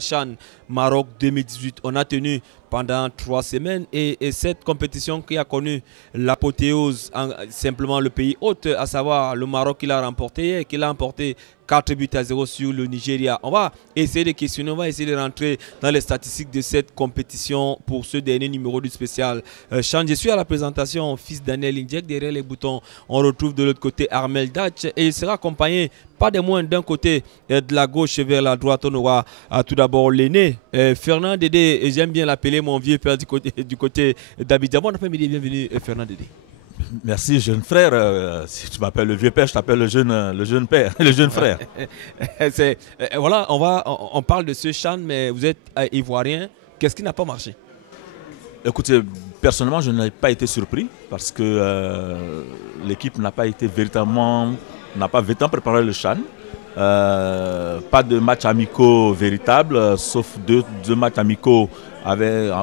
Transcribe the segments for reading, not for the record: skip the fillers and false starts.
CHAN Maroc 2018, on a tenu pendant 3 semaines et cette compétition qui a connu l'apothéose, simplement le pays hôte, à savoir le Maroc qui l'a remporté et qui l'a emporté 4 buts à 0 sur le Nigeria. On va essayer de questionner, on va essayer de rentrer dans les statistiques de cette compétition pour ce dernier numéro du spécial CHAN. Je suis à la présentation, fils Daniel Indjek, derrière les boutons. On retrouve de l'autre côté Armel Datch et il sera accompagné pas de moins d'un côté de la gauche vers la droite. On aura tout d'abord l'aîné Fernand Dédé, et j'aime bien l'appeler mon vieux père du côté d'Abidjan. Bon après-midi, bienvenue Fernand Dédé. Merci jeune frère. Si tu m'appelles le vieux père, je t'appelle le jeune père, le jeune frère. Voilà, on parle de ce CHAN, mais vous êtes ivoirien. Qu'est-ce qui n'a pas marché? Écoutez, personnellement, je n'ai pas été surpris parce que l'équipe n'a pas véritablement préparé le CHAN. Pas de matchs amicaux véritables, sauf deux matchs amicaux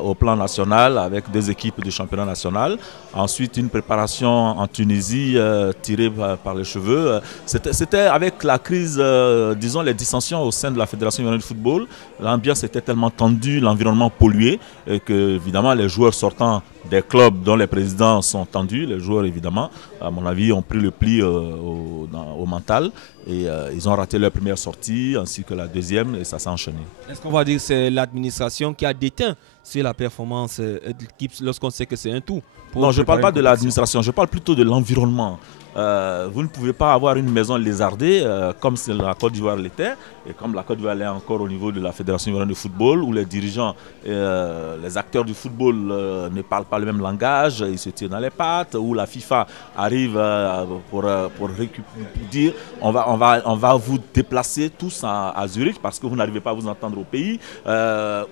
au plan national avec des équipes du championnat national. Ensuite, une préparation en Tunisie tirée par les cheveux. C'était avec la crise, disons les dissensions au sein de la Fédération ivoirienne de football. L'ambiance était tellement tendue, l'environnement pollué, et que évidemment les joueurs sortant des clubs dont les présidents sont tendus, les joueurs évidemment, à mon avis, ont pris le pli au mental. Et ils ont raté leur première sortie ainsi que la deuxième et ça s'est enchaîné. Est-ce qu'on va dire que c'est l'administration qui a déteint sur la performance de l'équipe lorsqu'on sait que c'est un tout? Non, je ne parle pas de l'administration, je parle plutôt de l'environnement. Vous ne pouvez pas avoir une maison lézardée comme la Côte d'Ivoire l'était et comme la Côte d'Ivoire l'est encore au niveau de la Fédération ivoirienne de football où les dirigeants, les acteurs du football ne parlent pas le même langage, ils se tirent dans les pattes, où la FIFA arrive pour dire on va vous déplacer tous à Zurich parce que vous n'arrivez pas à vous entendre au pays,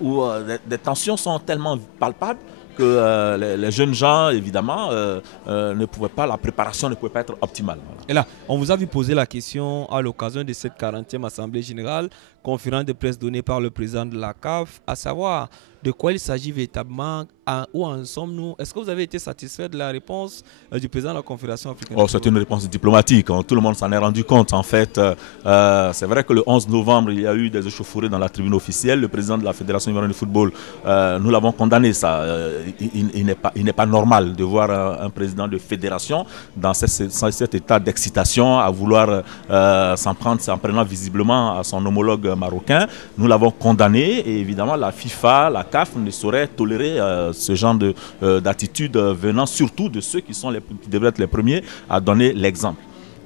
où des tensions sont tellement palpables que les jeunes gens, évidemment, ne pouvaient pas, la préparation ne pouvait pas être optimale. Voilà. Et là, on vous a vu poser la question à l'occasion de cette 40e Assemblée Générale, conférence de presse donnée par le président de la CAF, à savoir de quoi il s'agit véritablement, où en sommes-nous? Est-ce que vous avez été satisfait de la réponse du président de la Confédération africaine? C'est une réponse diplomatique, tout le monde s'en est rendu compte. En fait, c'est vrai que le 11 novembre, il y a eu des échauffourées dans la tribune officielle. Le président de la Fédération ivoirienne de football, nous l'avons condamné. Ça, il n'est pas normal de voir un président de fédération dans cet état d'excitation à vouloir s'en prenant visiblement à son homologue marocain. Nous l'avons condamné et évidemment la FIFA, la CAF ne saurait tolérer ce genre d'attitude venant surtout de ceux qui devraient être les premiers à donner l'exemple.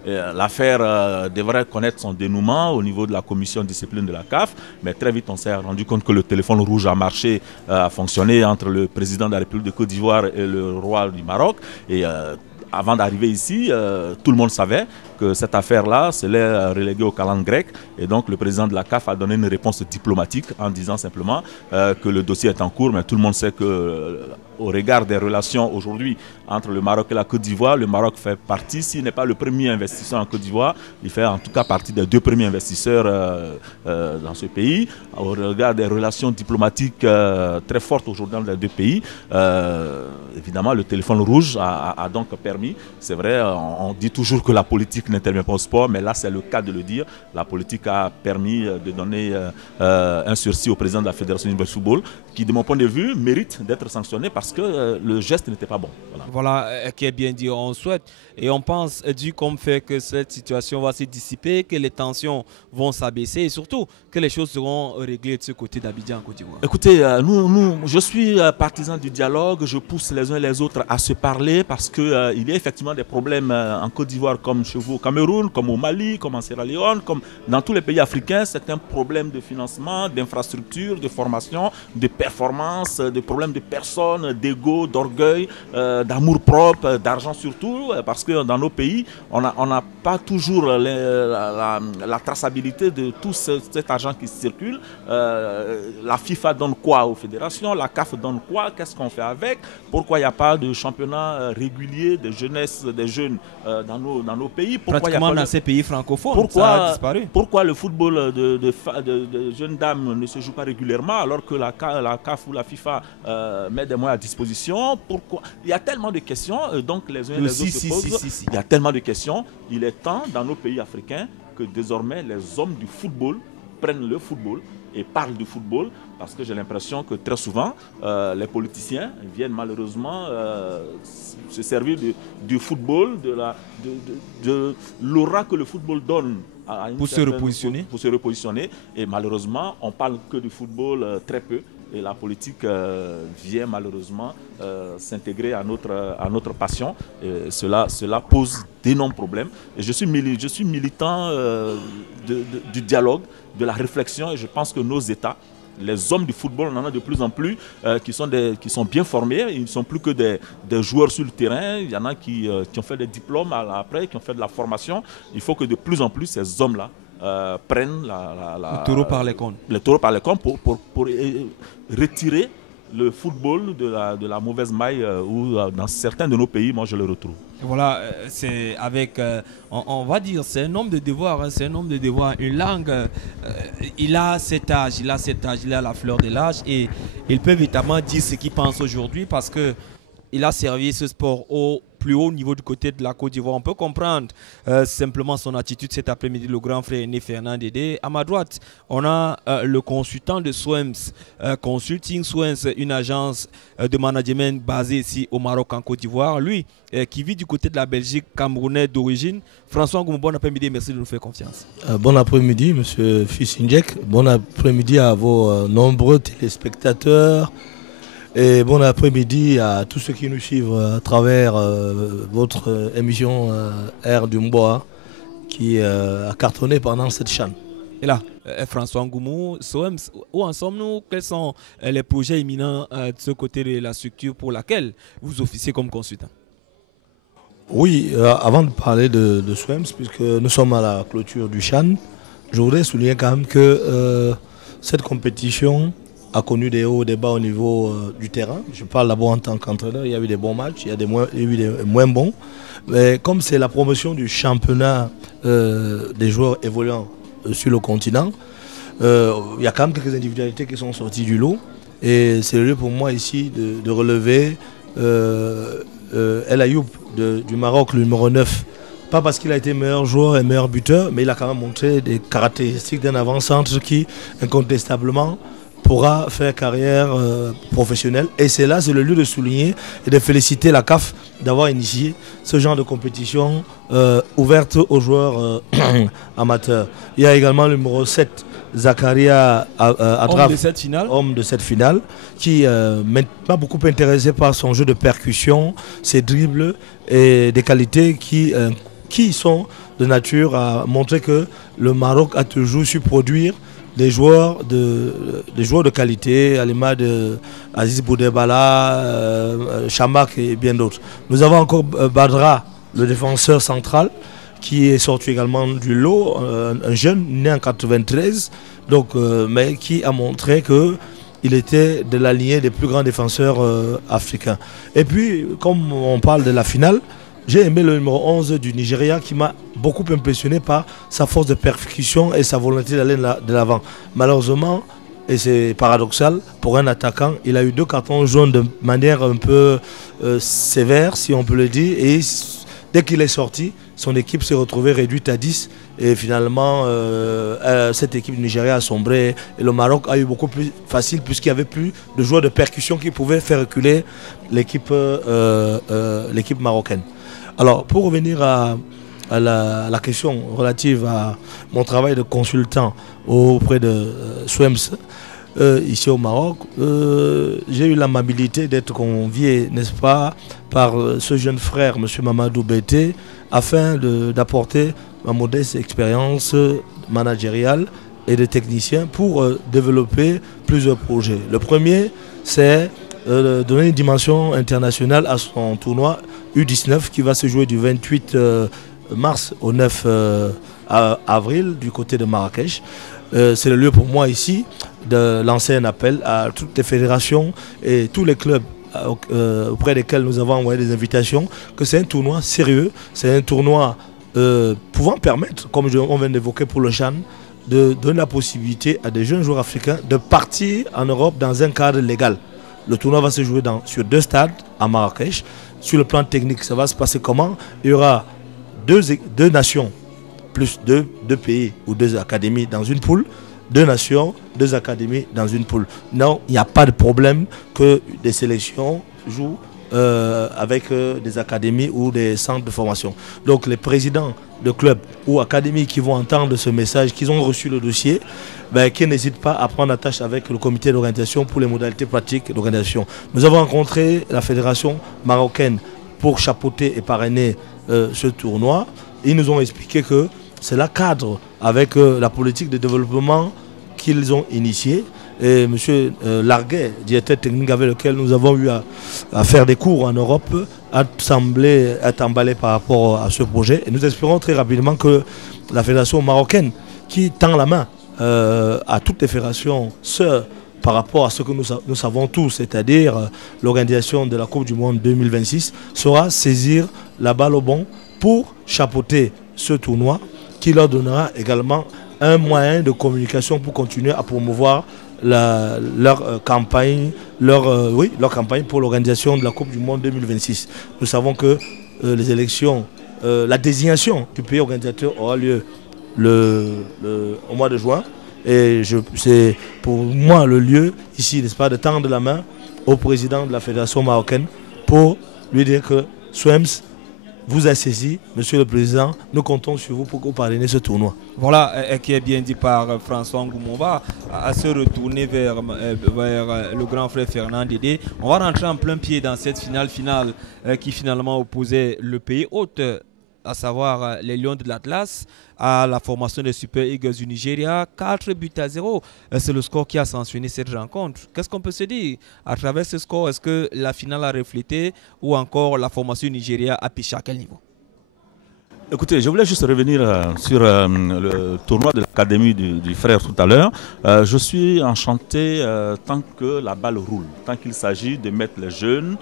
L'affaire devrait connaître son dénouement au niveau de la commission de discipline de la CAF, mais très vite on s'est rendu compte que le téléphone rouge a marché, a fonctionné entre le président de la République de Côte d'Ivoire et le roi du Maroc. Et avant d'arriver ici, tout le monde savait que cette affaire-là s'est reléguée au calendrier grec. Et donc le président de la CAF a donné une réponse diplomatique en disant simplement que le dossier est en cours, mais tout le monde sait que au regard des relations aujourd'hui entre le Maroc et la Côte d'Ivoire, le Maroc fait partie, s'il n'est pas le premier investisseur en Côte d'Ivoire, il fait en tout cas partie des 2 premiers investisseurs dans ce pays. Au regard des relations diplomatiques très fortes aujourd'hui dans les 2 pays, évidemment le téléphone rouge a donc permis, c'est vrai, on dit toujours que la politique n'intervient pas au sport, mais là c'est le cas de le dire, la politique a permis de donner un sursis au président de la Fédération de football qui de mon point de vue mérite d'être sanctionné parce que le geste n'était pas bon. Voilà, qui est bien dit, on souhaite et on pense du comme fait que cette situation va se dissiper, que les tensions vont s'abaisser et surtout que les choses seront réglées de ce côté d'Abidjan en Côte d'Ivoire. Écoutez, je suis partisan du dialogue, je pousse les uns et les autres à se parler parce qu'il y a effectivement des problèmes en Côte d'Ivoire comme chez vous au Cameroun, comme au Mali, comme en Sierra Leone, comme dans tous les pays africains. C'est un problème de financement, d'infrastructure, de formation, de performance, de problèmes de personnes, d'ego, d'orgueil, d'amour-propre, d'argent surtout, parce que dans nos pays, on n'a pas toujours la traçabilité de tout cet argent qui circule. La FIFA donne quoi aux fédérations? La CAF donne quoi? Qu'est-ce qu'on fait avec? Pourquoi il n'y a pas de championnat régulier de jeunesse, des jeunes dans nos pays? Pourquoi pratiquement dans ces pays francophones, ça a disparu. Pourquoi le football de jeunes dames ne se joue pas régulièrement alors que la CAF ou la FIFA met des moyens à disposition? Pourquoi? Il y a tellement de questions, donc les uns et les autres se posent. Il y a tellement de questions. Il est temps dans nos pays africains que désormais les hommes du football prennent le football et parlent du football, parce que j'ai l'impression que très souvent, les politiciens viennent malheureusement se servir du football, de l'aura que le football donne pour se repositionner. Pour se repositionner. Et malheureusement, on parle que du football très peu. Et la politique vient malheureusement s'intégrer à notre passion. Et cela pose d'énormes problèmes. Et je suis militant du dialogue, de la réflexion. Et je pense que nos États, les hommes du football, on en a de plus en plus qui sont bien formés. Ils ne sont plus que des joueurs sur le terrain. Il y en a qui ont fait des diplômes après, qui ont fait de la formation. Il faut que de plus en plus ces hommes-là prennent le taureau par les cornes. Le taureau par les cornes pour retirer le football de la mauvaise maille où dans certains de nos pays, moi je le retrouve. Voilà, c'est avec, on va dire, c'est un homme de devoir, hein, c'est un homme de devoir. Une langue, il a cet âge, il a la fleur de l'âge et il peut évidemment dire ce qu'il pense aujourd'hui parce que il a servi ce sport au plus haut niveau du côté de la Côte d'Ivoire. On peut comprendre simplement son attitude cet après-midi, le grand frère aîné Fernand Dédé. À ma droite, on a le consultant de Swems, Consulting Swems, une agence de management basée ici au Maroc en Côte d'Ivoire. Lui, qui vit du côté de la Belgique, camerounais d'origine. François Ngoumou, bon après-midi, merci de nous faire confiance. Bon après-midi, monsieur Fils Indjek. Bon après-midi à vos nombreux téléspectateurs. Et bon après-midi à tous ceux qui nous suivent à travers votre émission Air du Mboa qui a cartonné pendant cette chaîne. Et là, François Ngoumou, SOEMS, où en sommes-nous? Quels sont les projets imminents de ce côté de la structure pour laquelle vous officiez comme consultant? Oui, avant de parler de SOEMS, puisque nous sommes à la clôture du CHAN, je voudrais souligner quand même que cette compétition a connu des hauts et des bas au niveau du terrain. Je parle d'abord en tant qu'entraîneur, il y a eu des bons matchs, il y a eu des moins bons. Mais comme c'est la promotion du championnat des joueurs évoluant sur le continent, il y a quand même quelques individualités qui sont sorties du lot. Et c'est le lieu pour moi ici de relever El Ayoub du Maroc, le numéro 9. Pas parce qu'il a été meilleur joueur et meilleur buteur, mais il a quand même montré des caractéristiques d'un avant-centre qui, incontestablement, pourra faire carrière professionnelle. Et c'est là, c'est le lieu de souligner et de féliciter la CAF d'avoir initié ce genre de compétition ouverte aux joueurs amateurs. Il y a également le numéro 7, Zakaria Adraf, homme de cette finale, qui m'a beaucoup intéressé par son jeu de percussion, ses dribbles et des qualités qui sont de nature à montrer que le Maroc a toujours su produire des joueurs de qualité, à l'image de Aziz Boudebala, Chamak et bien d'autres. Nous avons encore Badra, le défenseur central, qui est sorti également du lot, un jeune né en 93, donc, mais qui a montré qu'il était de la lignée des plus grands défenseurs africains. Et puis, comme on parle de la finale, j'ai aimé le numéro 11 du Nigeria qui m'a beaucoup impressionné par sa force de percussion et sa volonté d'aller de l'avant. Malheureusement, et c'est paradoxal, pour un attaquant, il a eu 2 cartons jaunes de manière un peu sévère, si on peut le dire. Et dès qu'il est sorti, son équipe s'est retrouvée réduite à 10. Et finalement, cette équipe du Nigeria a sombré. Et le Maroc a eu beaucoup plus facile puisqu'il n'y avait plus de joueurs de percussion qui pouvaient faire reculer l'équipe marocaine. Alors, pour revenir à la question relative à mon travail de consultant auprès de Swems ici au Maroc, j'ai eu l'amabilité d'être convié, n'est-ce pas, par ce jeune frère, M. Mamadou Bété, afin d'apporter ma modeste expérience managériale et de technicien pour développer plusieurs projets. Le premier, c'est donner une dimension internationale à son tournoi U19 qui va se jouer du 28 mars au 9 avril du côté de Marrakech. C'est le lieu pour moi ici de lancer un appel à toutes les fédérations et tous les clubs auprès desquels nous avons envoyé des invitations, que c'est un tournoi sérieux, c'est un tournoi pouvant permettre, comme on vient d'évoquer pour le CHAN, de donner la possibilité à des jeunes joueurs africains de partir en Europe dans un cadre légal. Le tournoi va se jouer sur 2 stades à Marrakech. Sur le plan technique, ça va se passer comment? Il y aura deux nations, plus deux pays ou 2 académies dans une poule. 2 nations, 2 académies dans une poule. Non, il n'y a pas de problème que des sélections jouent avec des académies ou des centres de formation. Donc les présidents de clubs ou académies qui vont entendre ce message, qui ont reçu le dossier, qui n'hésitent pas à prendre attache avec le comité d'organisation pour les modalités pratiques d'organisation. Nous avons rencontré la fédération marocaine pour chapeauter et parrainer ce tournoi. Ils nous ont expliqué que cela cadre avec la politique de développement qu'ils ont initiée. Et M. Larguet, directeur technique avec lequel nous avons eu à faire des cours en Europe, a semblé être emballé par rapport à ce projet. Et nous espérons très rapidement que la fédération marocaine, qui tend la main à toutes les fédérations sœurs par rapport à ce que nous savons tous, c'est-à-dire l'organisation de la Coupe du Monde 2026, saura saisir la balle au bon pour chapeauter ce tournoi qui leur donnera également un moyen de communication pour continuer à promouvoir leur campagne pour l'organisation de la Coupe du Monde 2026. Nous savons que les élections, la désignation du pays organisateur aura lieu au mois de juin. Et c'est pour moi le lieu ici, n'est-ce pas, de tendre la main au président de la Fédération marocaine pour lui dire que SWEMS vous a saisi, Monsieur le Président, nous comptons sur vous pour que vous parrainez ce tournoi. Voilà, qui est bien dit par François Ngoumou. On va à se retourner vers le grand frère Fernand Dédé. On va rentrer en plein pied dans cette finale qui finalement opposait le pays hôte, à savoir les Lions de l'Atlas, à la formation des Super Eagles du Nigeria. 4-0. C'est le score qui a sanctionné cette rencontre. Qu'est-ce qu'on peut se dire à travers ce score? Est-ce que la finale a reflété ou encore la formation Nigeria a piché à quel niveau? Écoutez, je voulais juste revenir sur le tournoi de l'Académie du frère tout à l'heure. Je suis enchanté tant que la balle roule, tant qu'il s'agit de mettre les jeunes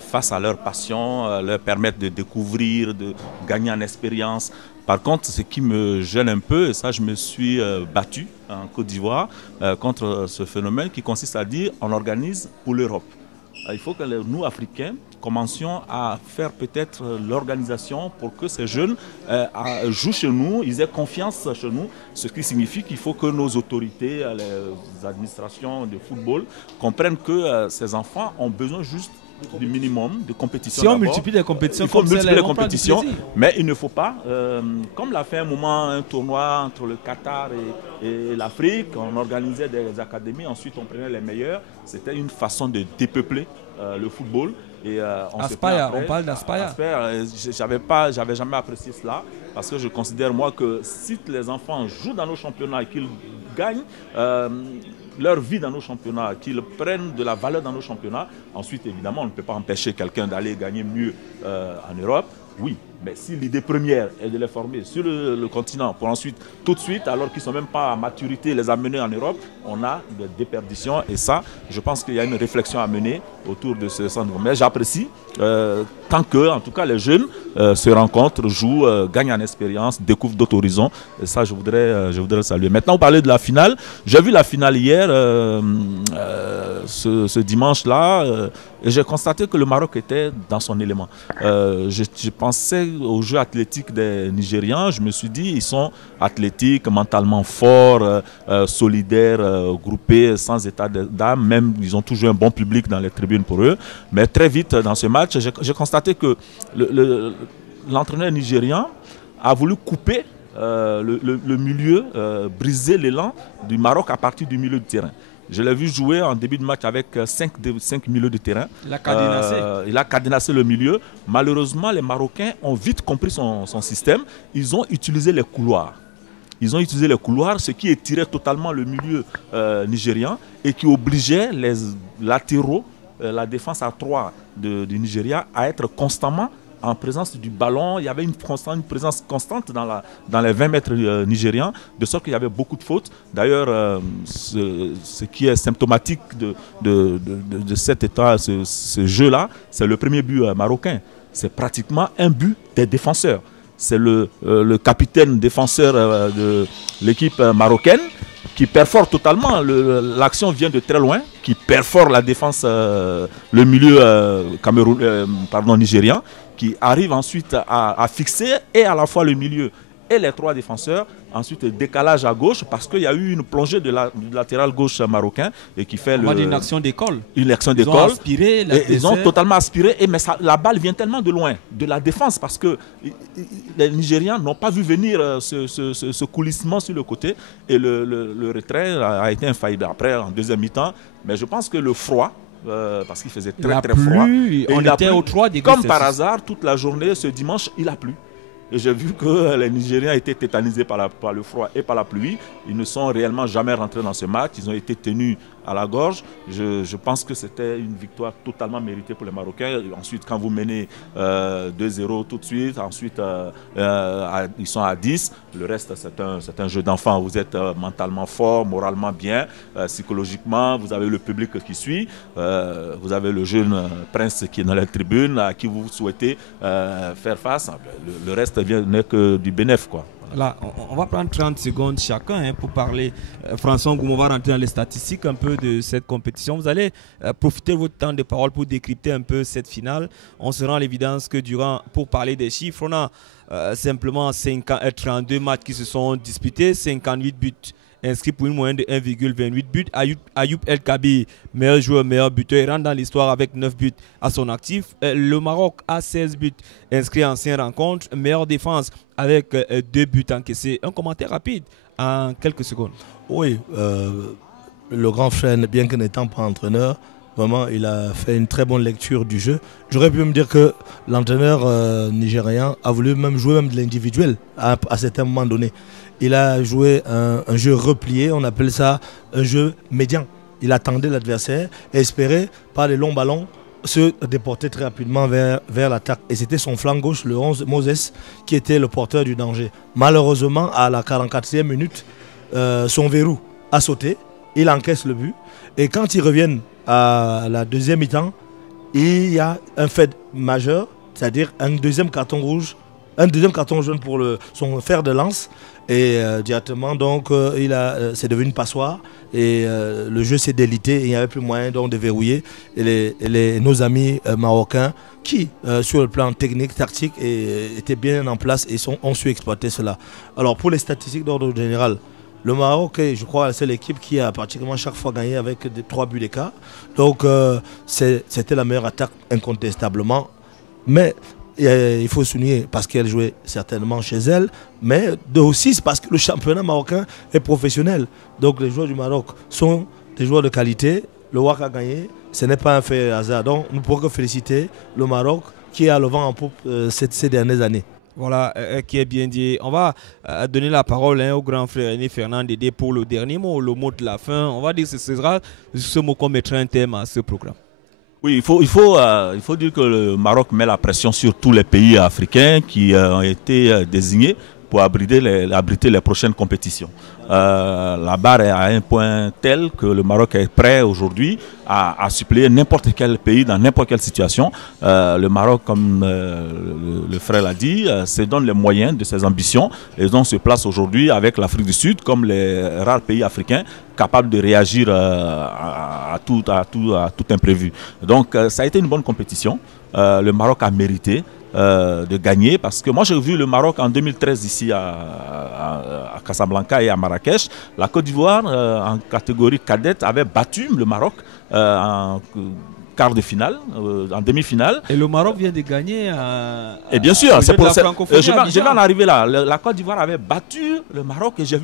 face à leur passion, leur permettre de découvrir, de gagner en expérience. Par contre, ce qui me gêne un peu, et ça je me suis battu en Côte d'Ivoire contre ce phénomène qui consiste à dire on organise pour l'Europe. Il faut que nous, Africains, commencions à faire peut-être l'organisation pour que ces jeunes jouent chez nous, ils aient confiance chez nous, ce qui signifie qu'il faut que nos autorités, les administrations de football comprennent que ces enfants ont besoin juste du minimum de compétition. Si on multiplie les compétitions, il faut multiplier les compétitions, mais il ne faut pas, comme l'a fait un moment un tournoi entre le Qatar et l'Afrique, on organisait des académies, ensuite on prenait les meilleurs, c'était une façon de dépeupler le football. Et Aspire, on parle d'Aspire. J'avais jamais apprécié cela parce que je considère moi que si les enfants jouent dans nos championnats et qu'ils gagnent leur vie dans nos championnats, qu'ils prennent de la valeur dans nos championnats, ensuite évidemment on ne peut pas empêcher quelqu'un d'aller gagner mieux en Europe. Oui, mais si l'idée première est de les former sur le continent pour ensuite, tout de suite, alors qu'ils ne sont même pas à maturité, les amener en Europe, on a des déperditions. Et ça, je pense qu'il y a une réflexion à mener autour de ce centre. Mais j'apprécie tant que, en tout cas, les jeunes se rencontrent, jouent, gagnent en expérience, découvrent d'autres horizons. Et ça, je voudrais saluer. Maintenant, on parlait de la finale. J'ai vu la finale hier, ce dimanche-là, et j'ai constaté que le Maroc était dans son élément. Je pensais aux jeux athlétiques des Nigérians. Je me suis dit, ils sont athlétiques, mentalement forts, solidaires, groupés, sans état d'âme. Même, ils ont toujours un bon public dans les tribunes pour eux. Mais très vite, dans ce match, j'ai constaté que l'entraîneur nigérian a voulu couper le milieu, briser l'élan du Maroc à partir du milieu de terrain. Je l'ai vu jouer en début de match avec 5 milieux de terrain. Il a cadenassé le milieu. Malheureusement, les Marocains ont vite compris son système. Ils ont utilisé les couloirs. Ce qui étirait totalement le milieu nigérian et qui obligeait les latéraux, la défense à 3 du Nigeria, à être constamment en présence du ballon. Il y avait une présence constante dans les 20 mètres nigérians, de sorte qu'il y avait beaucoup de fautes. D'ailleurs, ce qui est symptomatique de cet état, ce jeu-là, c'est le premier but marocain. C'est pratiquement un but des défenseurs. C'est le capitaine défenseur de l'équipe marocaine qui perfore totalement. L'action vient de très loin, qui perfore la défense, le milieu nigérian, qui arrive ensuite à fixer et à la fois le milieu et les 3 défenseurs. ensuite décalage à gauche parce qu'il y a eu une plongée du latéral gauche marocain et qui fait une action d'école. Une action d'école. Ils ont aspiré. Ils ont totalement aspiré, mais la balle vient tellement de loin, de la défense, parce que les Nigérians n'ont pas vu venir ce coulissement sur le côté et le retrait a été infaillible après en deuxième mi-temps. Mais je pense que le froid, parce qu'il faisait très froid. On était au 3 degrés. Comme par hasard, toute la journée, ce dimanche, il a plu. Et j'ai vu que les Nigériens étaient tétanisés par le froid et par la pluie. Ils ne sont réellement jamais rentrés dans ce match. Ils ont été tenus à la gorge. Je pense que c'était une victoire totalement méritée pour les Marocains. Ensuite, quand vous menez 2-0 tout de suite, ensuite ils sont à 10. Le reste, c'est un jeu d'enfant. Vous êtes mentalement fort, moralement bien, psychologiquement. Vous avez le public qui suit. Vous avez le jeune prince qui est dans la tribune, à qui vous souhaitez faire face. Le reste n'est que du bénéfice, quoi. Là, on va prendre 30 secondes chacun pour parler. François Ngoumou va rentrer dans les statistiques un peu de cette compétition. Vous allez profiter de votre temps de parole pour décrypter un peu cette finale. On se rend à l'évidence que pour parler des chiffres, on a simplement 32 matchs qui se sont disputés, 58 buts inscrit pour une moyenne de 1,28 buts. Ayoub El Kabi, meilleur joueur, meilleur buteur, il rentre dans l'histoire avec 9 buts à son actif. Le Maroc a 16 buts inscrits en 5 rencontres. Meilleure défense avec 2 buts encaissés. Un commentaire rapide en quelques secondes. Oui, le grand frère, bien que n'étant pas entraîneur, vraiment, il a fait une très bonne lecture du jeu. J'aurais pu me dire que l'entraîneur nigérien a voulu même jouer de l'individuel à certains moments donnés. Il a joué un jeu replié, on appelle ça un jeu médian. Il attendait l'adversaire et espérait, par les longs ballons, se déporter très rapidement vers l'attaque. Et c'était son flanc gauche, le 11, Moses, qui était le porteur du danger. Malheureusement, à la 44e minute, son verrou a sauté, il encaisse le but. Et quand ils reviennent à la deuxième mi-temps, il y a un fait majeur, c'est-à-dire un deuxième carton jaune pour son fer de lance. Et directement, donc, c'est devenu une passoire. Et le jeu s'est délité. Il n'y avait plus moyen donc, de verrouiller. Et nos amis marocains, qui, sur le plan technique, tactique, étaient bien en place et ont su exploiter cela. Alors, pour les statistiques d'ordre général, le Maroc est, je crois, la seule équipe qui a pratiquement chaque fois gagné avec 3 buts d'écart. Donc, c'était la meilleure attaque incontestablement. Mais il faut souligner, parce qu'elle jouait certainement chez elle, mais aussi c'est parce que le championnat marocain est professionnel. Donc, les joueurs du Maroc sont des joueurs de qualité. Le WAC a gagné. Ce n'est pas un fait hasard. Donc, nous pourrons que féliciter le Maroc qui est à le vent en poupe ces dernières années. Voilà, qui est bien dit. On va donner la parole au grand frère René Fernand Dédé pour le dernier mot, le mot de la fin. On va dire que ce sera ce mot qu'on mettra un thème à ce programme. Oui, il faut dire que le Maroc met la pression sur tous les pays africains qui ont été désignés pour abriter les prochaines compétitions. La barre est à un point tel que le Maroc est prêt aujourd'hui à suppléer n'importe quel pays dans n'importe quelle situation. Le Maroc, comme le frère l'a dit, se donne les moyens de ses ambitions et donc se place aujourd'hui avec l'Afrique du Sud comme les rares pays africains capables de réagir à tout imprévu. Donc ça a été une bonne compétition. Le Maroc a mérité de gagner, parce que moi j'ai vu le Maroc en 2013 ici à Casablanca et à Marrakech. La Côte d'Ivoire en catégorie cadette avait battu le Maroc en quart de finale, en demi-finale. Et le Maroc vient de gagner et bien sûr, c'est pour ça. Je vais en arriver là. La Côte d'Ivoire avait battu le Maroc et j'ai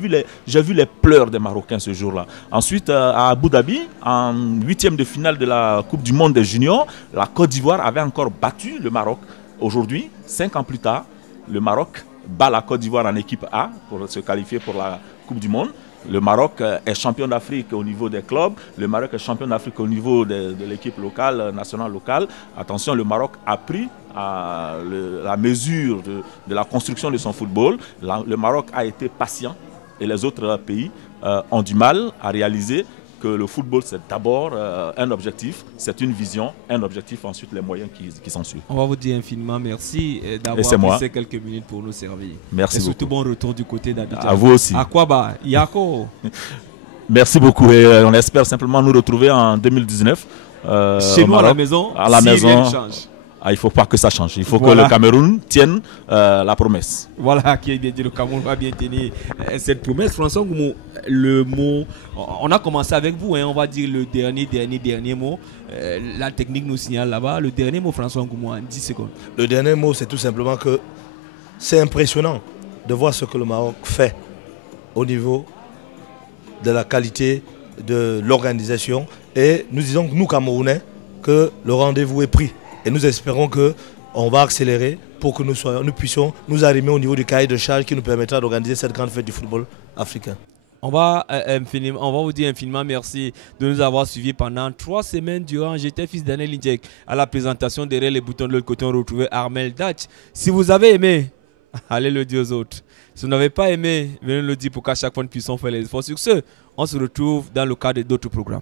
vu les pleurs des Marocains ce jour-là. Ensuite, à Abu Dhabi, en 8e de finale de la Coupe du Monde des Juniors, la Côte d'Ivoire avait encore battu le Maroc. Aujourd'hui, 5 ans plus tard, le Maroc bat la Côte d'Ivoire en équipe A pour se qualifier pour la Coupe du Monde. Le Maroc est champion d'Afrique au niveau des clubs. Le Maroc est champion d'Afrique au niveau de l'équipe locale, nationale locale. Attention, le Maroc a pris la mesure de la construction de son football. Le Maroc a été patient et les autres pays ont du mal à réaliser que le football, c'est d'abord un objectif, c'est une vision, un objectif, ensuite les moyens qui s'en suivent. On va vous dire infiniment merci d'avoir pris ces quelques minutes pour nous servir. Merci beaucoup. Et surtout bon retour du côté d'Abidjan. À vous aussi. Akwaba, Yako. Merci beaucoup et on espère simplement nous retrouver en 2019. Chez nous Maroc, à la maison, à la maison. il ne faut pas que ça change. Il faut que Voilà. le Cameroun tienne la promesse. Voilà qui est bien dit, le Cameroun va bien tenir cette promesse. François Ngoumou, le mot, on a commencé avec vous, hein, on va dire le dernier mot. La technique nous signale là-bas. Le dernier mot, François Ngoumou, en 10 secondes. Le dernier mot, c'est tout simplement que c'est impressionnant de voir ce que le Maroc fait au niveau de la qualité de l'organisation. Et nous disons, nous Camerounais, que le rendez-vous est pris. Et nous espérons qu'on va accélérer pour que nous puissions nous arrimer au niveau du cahier de charge qui nous permettra d'organiser cette grande fête du football africain. On va vous dire infiniment merci de nous avoir suivis pendant 3 semaines durant. J'étais fils Daniel Indjek. À la présentation, derrière les boutons de l'autre côté, on retrouvait Armel Datch. Si vous avez aimé, allez le dire aux autres. Si vous n'avez pas aimé, venez le dire pour qu'à chaque fois nous puissions faire les efforts. Sur ce, on se retrouve dans le cadre d'autres programmes.